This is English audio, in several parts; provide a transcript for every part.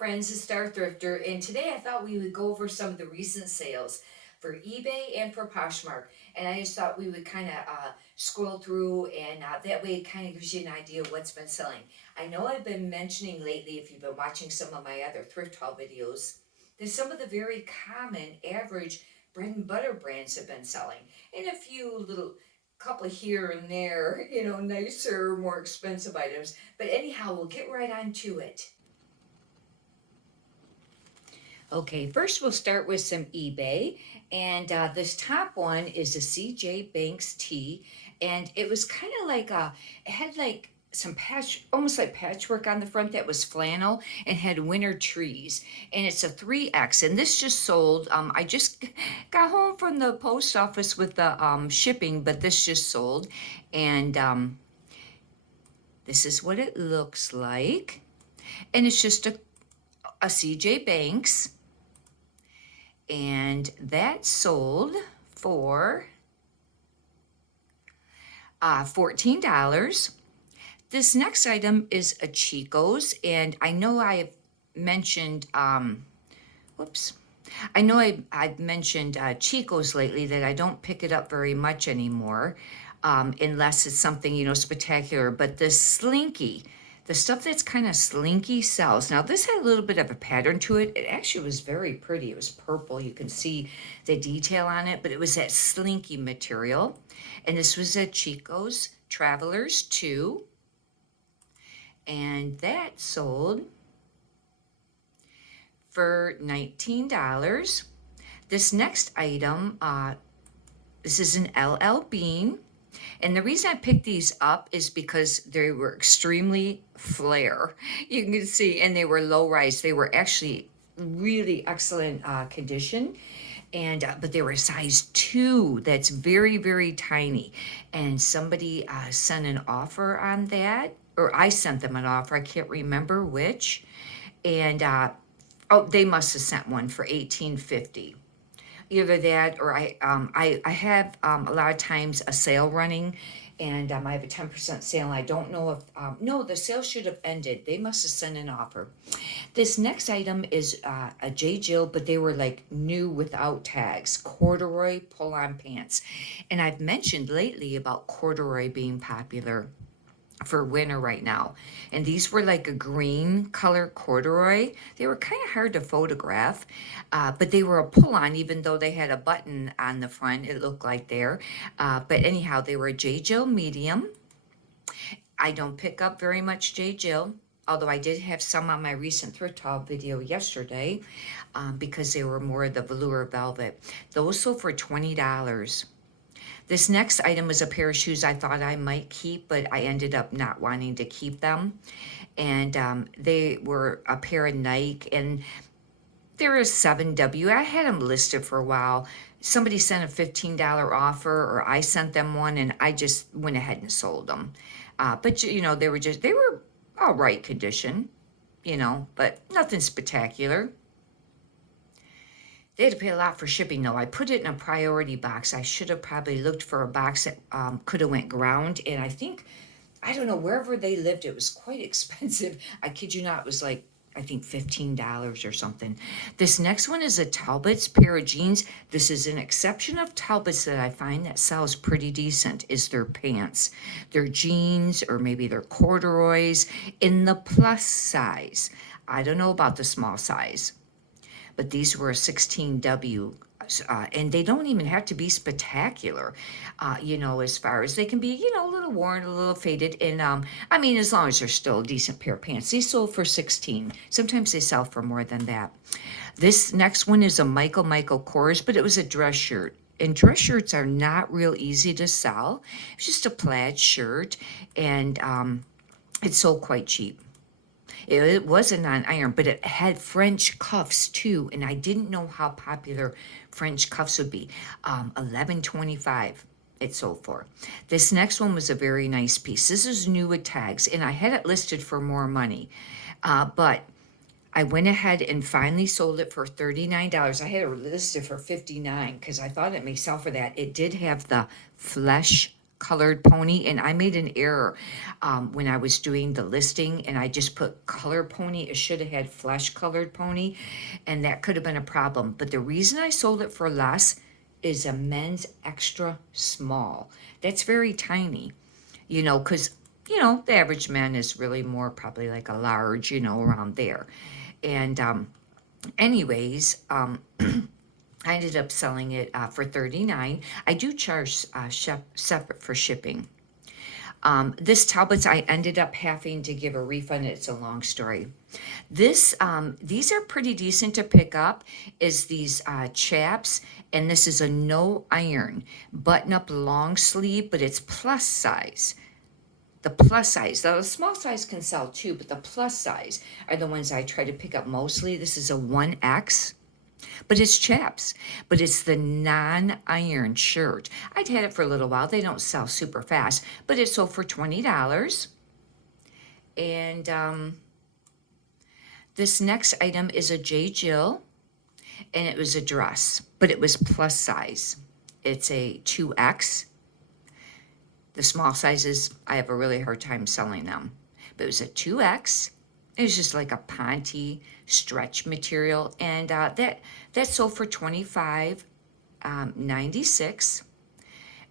friends, it's Star Thrifter, and today I thought we would go over some of the recent sales for eBay and for Poshmark. And I just thought we would kind of scroll through, and that way it kind of gives you an idea of what's been selling. I know I've been mentioning lately, if you've been watching some of my other thrift haul videos, that some of the very common, average bread and butter brands have been selling, and a few little couple here and there, nicer, more expensive items. But anyhow, we'll get right on to it. Okay, first we'll start with some eBay, and this top one is a CJ Banks tee, and it was kind of like it had like some patch, almost like patchwork on the front that was flannel and had winter trees, and it's a 3X, and this just sold. I just got home from the post office with the shipping, but this just sold, and this is what it looks like, and it's just a CJ Banks. And that sold for $14. This next item is a Chico's, and I know I've mentioned, whoops. I know I've mentioned Chico's lately, that I don't pick it up very much anymore, unless it's something, spectacular. But this Slinky, the stuff that's kind of slinky sells. Now, this had a little bit of a pattern to it. It actually was very pretty. It was purple. You can see the detail on it, but it was that slinky material. And this was at Chico's Travelers 2. And that sold for $19. This next item, this is an LL Bean. And the reason I picked these up is because they were extremely flare. You can see, and they were low rise. They were actually really excellent condition. And but they were size 2. That's very, very tiny. And somebody sent an offer on that, or I sent them an offer. I can't remember which. And oh, they must have sent one for $18.50. Either that, or I have a lot of times a sale running, and I have a 10% sale. And I don't know if no, the sale should have ended. They must have sent an offer. This next item is a J. Jill, but they were like new without tags, corduroy pull-on pants. And I've mentioned lately about corduroy being popular for winter right now, and these were like a green color corduroy. They were kind of hard to photograph, but they were a pull-on, even though they had a button on the front. It looked like there, but anyhow, they were a J. Jill medium. I don't pick up very much J. Jill, although I did have some on my recent thrift haul video yesterday, because they were more of the velour velvet. Those sold for $20. This next item is a pair of shoes I thought I might keep, but I ended up not wanting to keep them. And they were a pair of Nike, and they're a 7W. I had them listed for a while. Somebody sent a $15 offer, or I sent them one, and I just went ahead and sold them. But they were all right condition, but nothing spectacular. They had to pay a lot for shipping, though. I put it in a priority box. I should have probably looked for a box that could have went ground. And I don't know, wherever they lived, it was quite expensive. I kid you not, it was like, I think $15 or something. This next one is a Talbot's pair of jeans. This is an exception of Talbot's that I find that sells pretty decent, is their pants. Their jeans, or maybe their corduroys, in the plus size. I don't know about the small size, but these were a 16W, and they don't even have to be spectacular, as far as they can be, a little worn, a little faded. And as long as they're still a decent pair of pants. These sold for 16. Sometimes they sell for more than that. This next one is a Michael Kors, but it was a dress shirt. And dress shirts are not real easy to sell. It's just a plaid shirt, and it sold quite cheap. It wasn't on iron, but it had French cuffs too, and I didn't know how popular French cuffs would be. $11.25 it sold for. This next one was a very nice piece. This is new with tags, and I had it listed for more money, but I went ahead and finally sold it for $39. I had it listed for $59 because I thought it may sell for that. It did have the flesh colored pony, and I made an error when I was doing the listing, and I just put color pony. It should have had flesh colored pony, and that could have been a problem. But the reason I sold it for less is a men's extra small. That's very tiny, because the average man is really more probably like a large, around there. And anyways, I ended up selling it for $39. I do charge separate for shipping. This Talbot's, I ended up having to give a refund. It's a long story. These are pretty decent to pick up. Is these chaps, and this is a no iron button up long sleeve, but it's plus size. The plus size, the small size can sell too, but the plus size are the ones I try to pick up mostly. This is a 1X. But it's chaps, but it's the non-iron shirt. I'd had it for a little while. They don't sell super fast, but it sold for $20. And this next item is a J. Jill, and it was a dress, but it was plus size. It's a 2X. The small sizes, I have a really hard time selling them, but it was a 2X. It was just like a Ponte stretch material, and that sold for $25.96.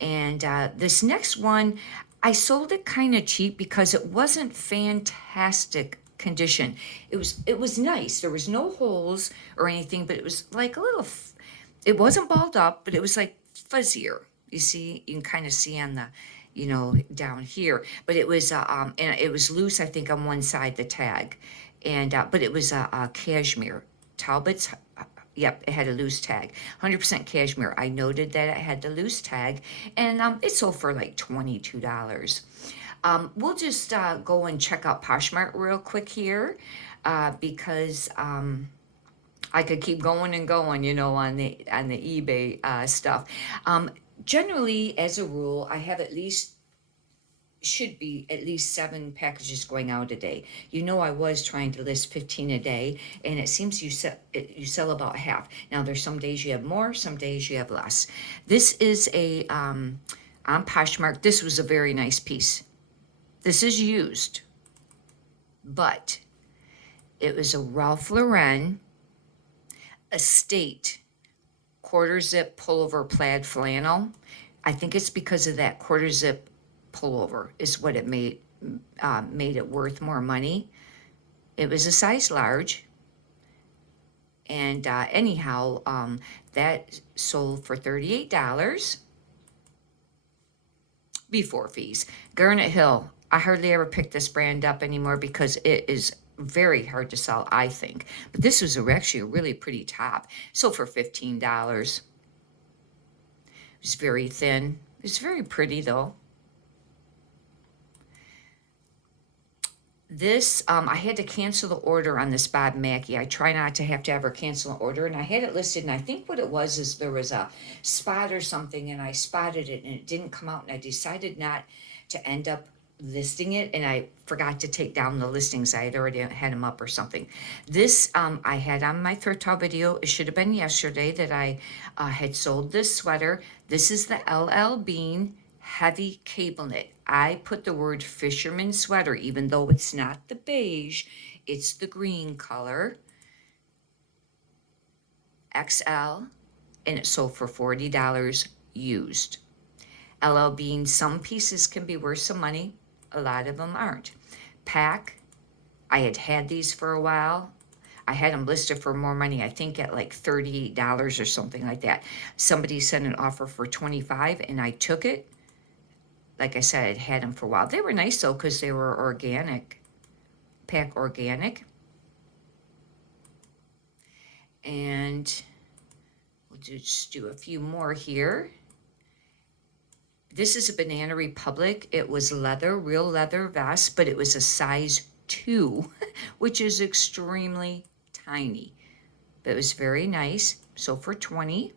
And this next one, I sold it kind of cheap because it wasn't fantastic condition. It was nice. There was no holes or anything, but it was like a little. It wasn't balled up, but it was like fuzzier. You see, you can kind of see on the, down here, but it was, and it was loose, I think, on one side, the tag, and, but it was a cashmere. Talbot's, yep, it had a loose tag, 100% cashmere. I noted that it had the loose tag, and it sold for like $22. We'll just go and check out Poshmark real quick here, because I could keep going and going, on the eBay stuff. Generally, as a rule, I have should be at least 7 packages going out a day. I was trying to list 15 a day, and it seems you sell about half. Now, there's some days you have more, some days you have less. This is on Poshmark. This was a very nice piece. This is used, but it was a Ralph Lauren Estate quarter zip pullover plaid flannel. I think it's because of that quarter zip pullover is what it made it worth more money. It was a size large, and anyhow, that sold for $38 before fees. Garnet Hill. I hardly ever pick this brand up anymore because it is very hard to sell, I think. But this was actually a really pretty top. Sold for $15. It was very thin. It was very pretty though. This, I had to cancel the order on this Bob Mackie. I try not to have to ever cancel an order, and I had it listed, and I think what it was is there was a spot or something, and I spotted it, and it didn't come out, and I decided not to end up listing it, and I forgot to take down the listings. I had already had them up or something. This, I had on my thrift haul video. It should have been yesterday that I had sold this sweater. This is the LL Bean heavy cable knit. I put the word fisherman sweater, even though it's not the beige, it's the green color. XL, and it sold for $40 used. LL Bean, some pieces can be worth some money, a lot of them aren't. Pack, I had these for a while. I had them listed for more money, I think at like $38 or something like that. Somebody sent an offer for $25 and I took it. Like I said, I'd had them for a while. They were nice though because they were organic, Pack organic. And we'll just do a few more here. This is a Banana Republic. It was leather, real leather vest, but it was a size 2, which is extremely tiny. But it was very nice. So for $20.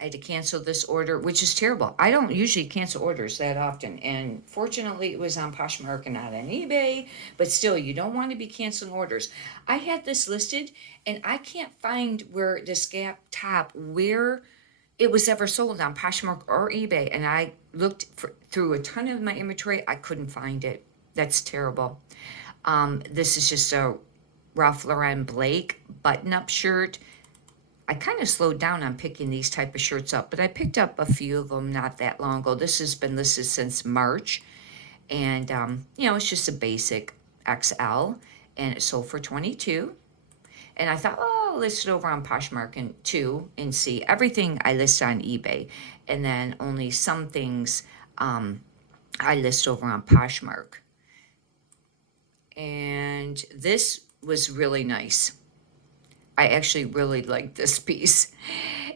I had to cancel this order, which is terrible. I don't usually cancel orders that often. And fortunately, it was on Poshmark and not on eBay. But still, you don't want to be canceling orders. I had this listed and I can't find where this Gap top, where it was ever sold on Poshmark or eBay. And I looked through a ton of my inventory. I couldn't find it. That's terrible. This is just a Ralph Lauren Blake button-up shirt. I kind of slowed down on picking these type of shirts up, but I picked up a few of them not that long ago. This has been listed since March, and it's just a basic XL, and it sold for 22. And I thought, oh, I'll list it over on Poshmark and too, and see everything I list on eBay, and then only some things I list over on Poshmark. And this was really nice. I actually really like this piece.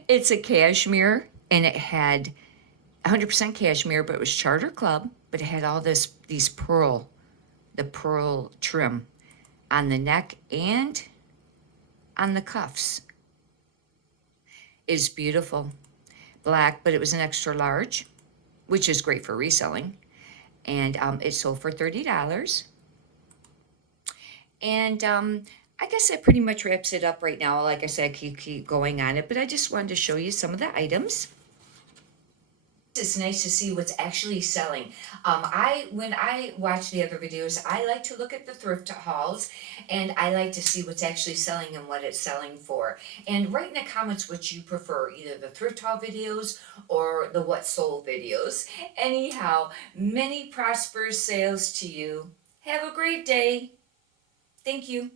It's a cashmere, and it had 100% cashmere, but it was Charter Club, but it had all the pearl trim on the neck and on the cuffs. It's beautiful. Black, but it was an extra large, which is great for reselling. And it sold for $30. And I guess that pretty much wraps it up right now. Like I said, I keep going on it, but I just wanted to show you some of the items. It's nice to see what's actually selling. When I watch the other videos, I like to look at the thrift hauls, and I like to see what's actually selling and what it's selling for. And write in the comments what you prefer, either the thrift haul videos or the what sold videos. Anyhow, many prosperous sales to you. Have a great day. Thank you.